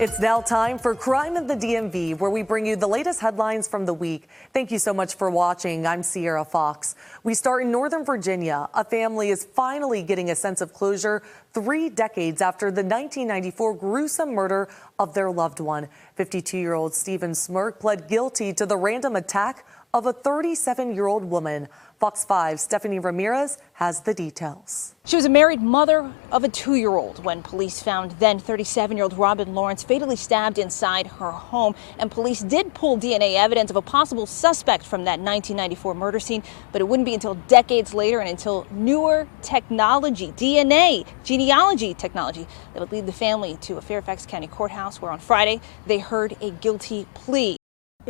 It's now time for Crime in the DMV, where we bring you the latest headlines from the week. Thank you so much for watching. I'm Sierra Fox. We start in Northern Virginia. A family is finally getting a sense of closure 3 decades after the 1994 gruesome murder of their loved one. 52-year-old Stephen Smirk pled guilty to the random attack of a 37-year-old woman. Fox 5's Stephanie Ramirez has the details. She was a married mother of a 2-year-old when police found then 37-year-old Robin Lawrence fatally stabbed inside her home. And police did pull DNA evidence of a possible suspect from that 1994 murder scene, but it wouldn't be until decades later and until newer technology, DNA, genealogy technology, that would lead the family to a Fairfax County courthouse where on Friday they heard a guilty plea.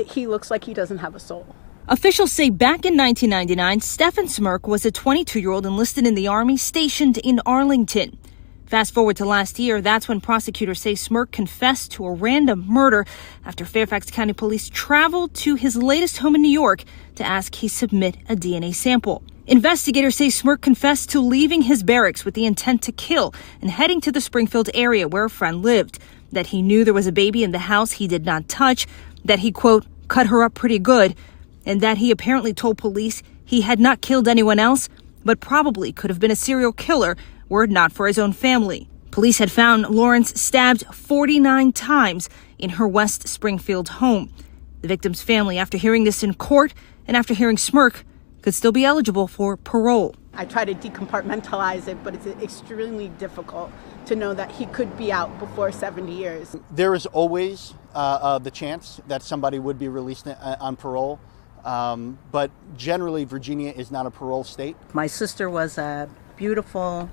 He looks like he doesn't have a soul. Officials say back in 1999, Stephen Smirk was a 22-year-old enlisted in the Army stationed in Arlington. Fast forward to last year, that's when prosecutors say Smirk confessed to a random murder after Fairfax County Police traveled to his latest home in New York to ask he submit a DNA sample. Investigators say Smirk confessed to leaving his barracks with the intent to kill and heading to the Springfield area where a friend lived, that he knew there was a baby in the house he did not touch, that he, quote, cut her up pretty good, and that he apparently told police he had not killed anyone else, but probably could have been a serial killer were it not for his own family. Police had found Lawrence stabbed 49 times in her West Springfield home. The victim's family, after hearing this in court and after hearing Smirk, could still be eligible for parole. I try to decompartmentalize it, but it's extremely difficult to know that he could be out before 70 years. There is always the chance that somebody would be released on parole. But generally, Virginia is not a parole state. My sister was a beautiful,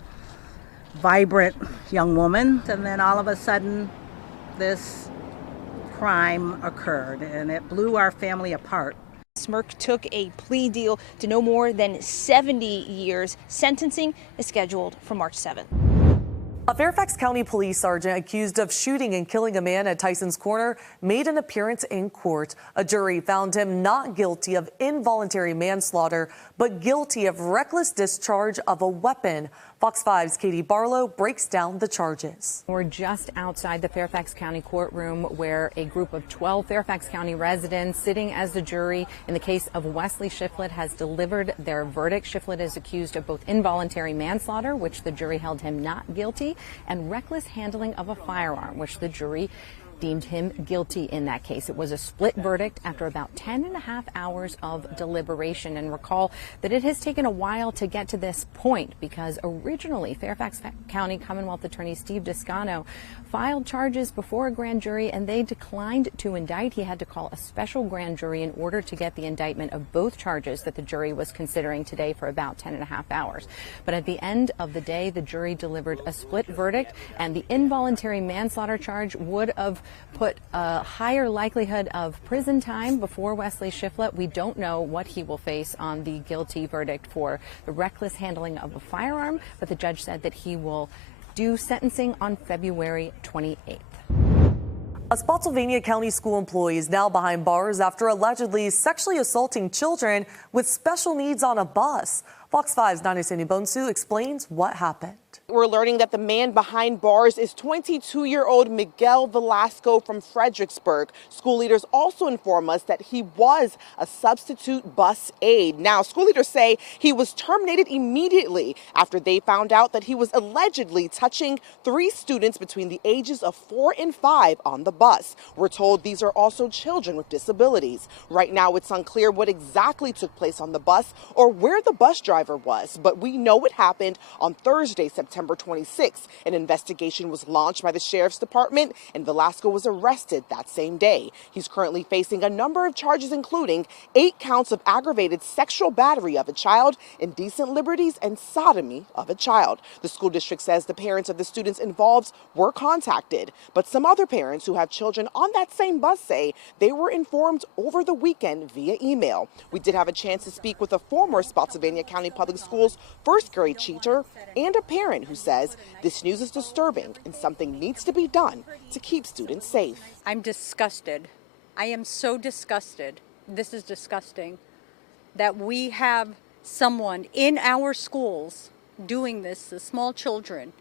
vibrant young woman, and then all of a sudden, this crime occurred, and it blew our family apart. Smirk took a plea deal to no more than 70 years. Sentencing is scheduled for March 7th. A Fairfax County police sergeant accused of shooting and killing a man at Tyson's Corner made an appearance in court. A jury found him not guilty of involuntary manslaughter, but guilty of reckless discharge of a weapon. Fox 5's Katie Barlow breaks down the charges. We're just outside the Fairfax County courtroom where a group of 12 Fairfax County residents sitting as the jury in the case of Wesley Shifflet has delivered their verdict. Shifflet is accused of both involuntary manslaughter, which the jury held him not guilty, and reckless handling of a firearm, which the jury deemed him guilty in that case. It was a split verdict after about 10.5 hours of deliberation. And recall that it has taken a while to get to this point because originally Fairfax County Commonwealth Attorney Steve Descano filed charges before a grand jury and they declined to indict. He had to call a special grand jury in order to get the indictment of both charges that the jury was considering today for about 10.5 hours. But at the end of the day, the jury delivered a split verdict, and the involuntary manslaughter charge would have put a higher likelihood of prison time before Wesley Shifflet. We don't know what he will face on the guilty verdict for the reckless handling of a firearm, but the judge said that he will do sentencing on February 28th. A Spotsylvania County school employee is now behind bars after allegedly sexually assaulting children with special needs on a bus. Fox 5's Nani Bonsu explains what happened. We're learning that the man behind bars is 22-year-old Miguel Velasco from Fredericksburg. School leaders also inform us that he was a substitute bus aide. Now, school leaders say he was terminated immediately after they found out that he was allegedly touching 3 students between the ages of 4 and 5 on the bus. We're told these are also children with disabilities. Right now, it's unclear what exactly took place on the bus or where the bus driver was, but we know it happened on Thursday, September 26th. An investigation was launched by the Sheriff's Department, and Velasco was arrested that same day. He's currently facing a number of charges, including 8 counts of aggravated sexual battery of a child, indecent liberties, and sodomy of a child. The school district says the parents of the students involved were contacted, but some other parents who have children on that same bus say they were informed over the weekend via email. We did have a chance to speak with a former Spotsylvania County Public Schools first grade teacher and a parent who says this news is disturbing and something needs to be done to keep students safe. I'm disgusted. I am so disgusted. This is disgusting that we have someone in our schools doing this to small children,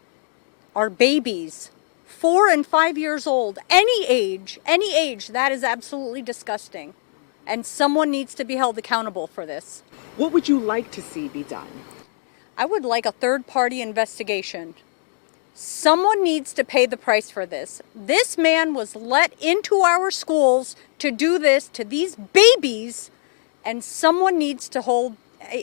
our babies, 4 and 5 years old, any age, that is absolutely disgusting. And someone needs to be held accountable for this. What would you like to see be done? I would like a third-party investigation. Someone needs to pay the price for this. This man was let into our schools to do this to these babies, and someone needs to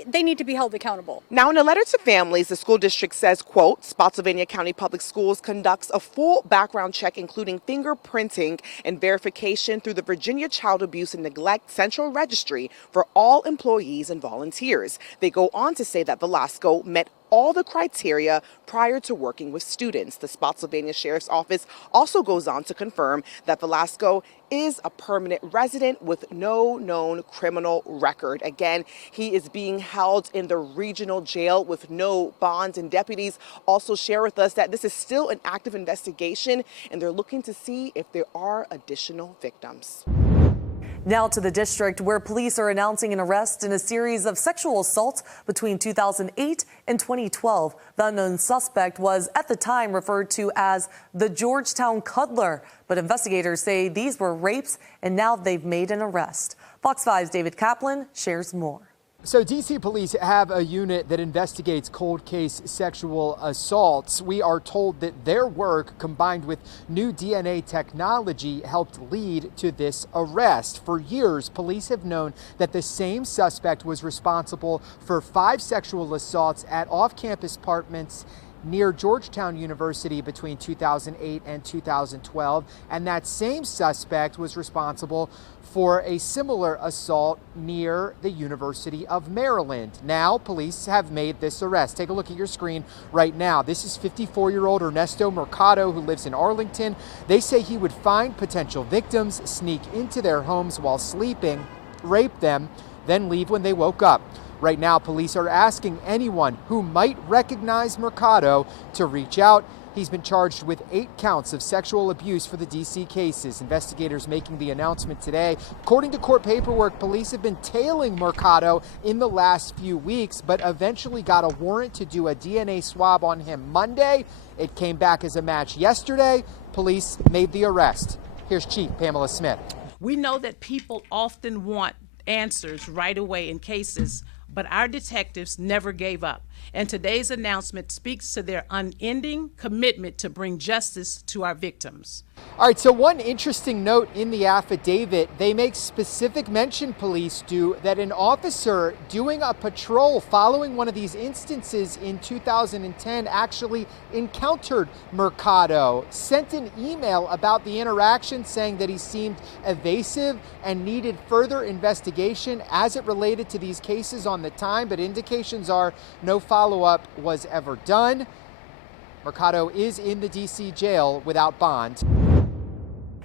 they need to be held accountable. Now, in a letter to families, the school district says, quote, Spotsylvania County Public Schools conducts a full background check, including fingerprinting and verification through the Virginia Child Abuse and Neglect Central Registry for all employees and volunteers. They go on to say that Velasco met all the criteria prior to working with students. The Spotsylvania Sheriff's Office also goes on to confirm that Velasco is a permanent resident with no known criminal record. Again, he is being held in the regional jail with no bond, and deputies also share with us that this is still an active investigation and they're looking to see if there are additional victims. Now to the district, where police are announcing an arrest in a series of sexual assaults between 2008 and 2012. The unknown suspect was at the time referred to as the Georgetown Cuddler, but investigators say these were rapes and now they've made an arrest. Fox 5's David Kaplan shares more. So D.C. police have a unit that investigates cold case sexual assaults. We are told that their work, combined with new DNA technology, helped lead to this arrest. For years, police have known that the same suspect was responsible for 5 sexual assaults at off-campus apartments near Georgetown University between 2008 and 2012, and that same suspect was responsible for a similar assault near the University of Maryland. Now, police have made this arrest. Take a look at your screen right now. This is 54-year-old Ernesto Mercado, who lives in Arlington. They say he would find potential victims, sneak into their homes while sleeping, rape them, then leave when they woke up. Right now, police are asking anyone who might recognize Mercado to reach out. He's been charged with 8 counts of sexual abuse for the D.C. cases. Investigators making the announcement today. According to court paperwork, police have been tailing Mercado in the last few weeks, but eventually got a warrant to do a DNA swab on him Monday. It came back as a match yesterday. Police made the arrest. Here's Chief Pamela Smith. We know that people often want answers right away in cases, but our detectives never gave up. And today's announcement speaks to their unending commitment to bring justice to our victims. All right, so one interesting note in the affidavit, they make specific mention, police do, that an officer doing a patrol following one of these instances in 2010 actually encountered Mercado, sent an email about the interaction saying that he seemed evasive and needed further investigation as it related to these cases on the time, but indications are no follow-up was ever done. Mercado is in the D.C. jail without bond.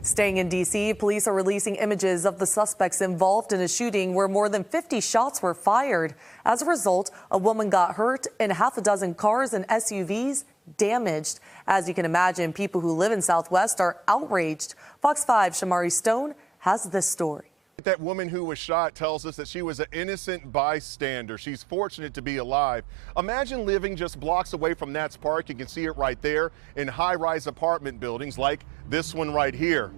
Staying in D.C., police are releasing images of the suspects involved in a shooting where more than 50 shots were fired. As a result, a woman got hurt and half a dozen cars and SUVs damaged. As you can imagine, people who live in Southwest are outraged. Fox 5's Shamari Stone has this story. That woman who was shot tells us that she was an innocent bystander. She's fortunate to be alive. Imagine living just blocks away from Nats Park. You can see it right there in high-rise apartment buildings like this one right here.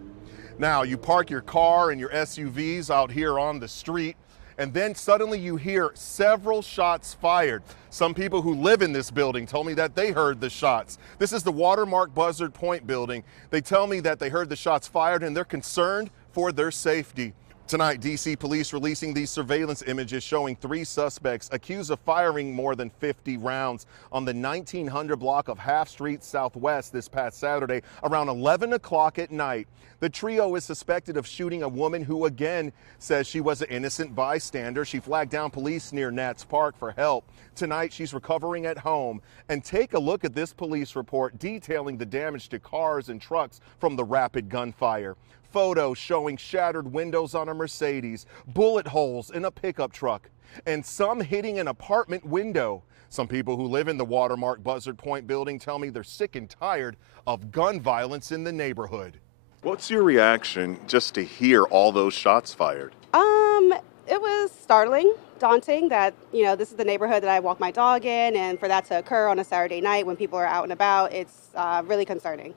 Now, you park your car and your SUVs out here on the street, and then suddenly you hear several shots fired. Some people who live in this building told me that they heard the shots. This is the Watermark Buzzard Point building. They tell me that they heard the shots fired and they're concerned for their safety. Tonight, D.C. police releasing these surveillance images showing 3 suspects accused of firing more than 50 rounds on the 1900 block of Half Street Southwest this past Saturday around 11 o'clock at night. The trio is suspected of shooting a woman who again says she was an innocent bystander. She flagged down police near Nats Park for help. Tonight, she's recovering at home. And take a look at this police report detailing the damage to cars and trucks from the rapid gunfire. Photos showing shattered windows on a Mercedes, bullet holes in a pickup truck, and some hitting an apartment window. Some people who live in the Watermark Buzzard Point building tell me they're sick and tired of gun violence in the neighborhood. What's your reaction just to hear all those shots fired? It was startling, daunting that, this is the neighborhood that I walk my dog in, and for that to occur on a Saturday night when people are out and about, it's really concerning.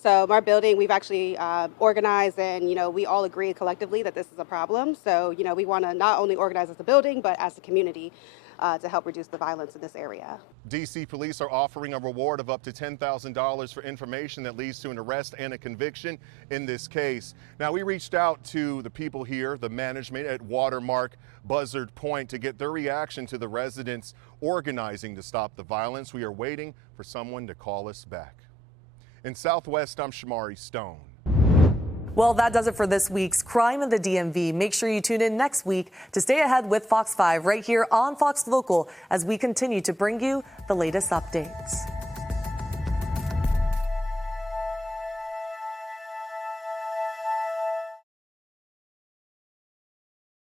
So our building, we've actually organized, and we all agree collectively that this is a problem. So we want to not only organize as a building, but as a community to help reduce the violence in this area. DC police are offering a reward of up to $10,000 for information that leads to an arrest and a conviction in this case. Now, we reached out to the people here, the management at Watermark Buzzard Point, to get their reaction to the residents organizing to stop the violence. We are waiting for someone to call us back. In Southwest, I'm Shamari Stone. Well, that does it for this week's Crime in the DMV. Make sure you tune in next week to stay ahead with Fox 5 right here on Fox Local as we continue to bring you the latest updates.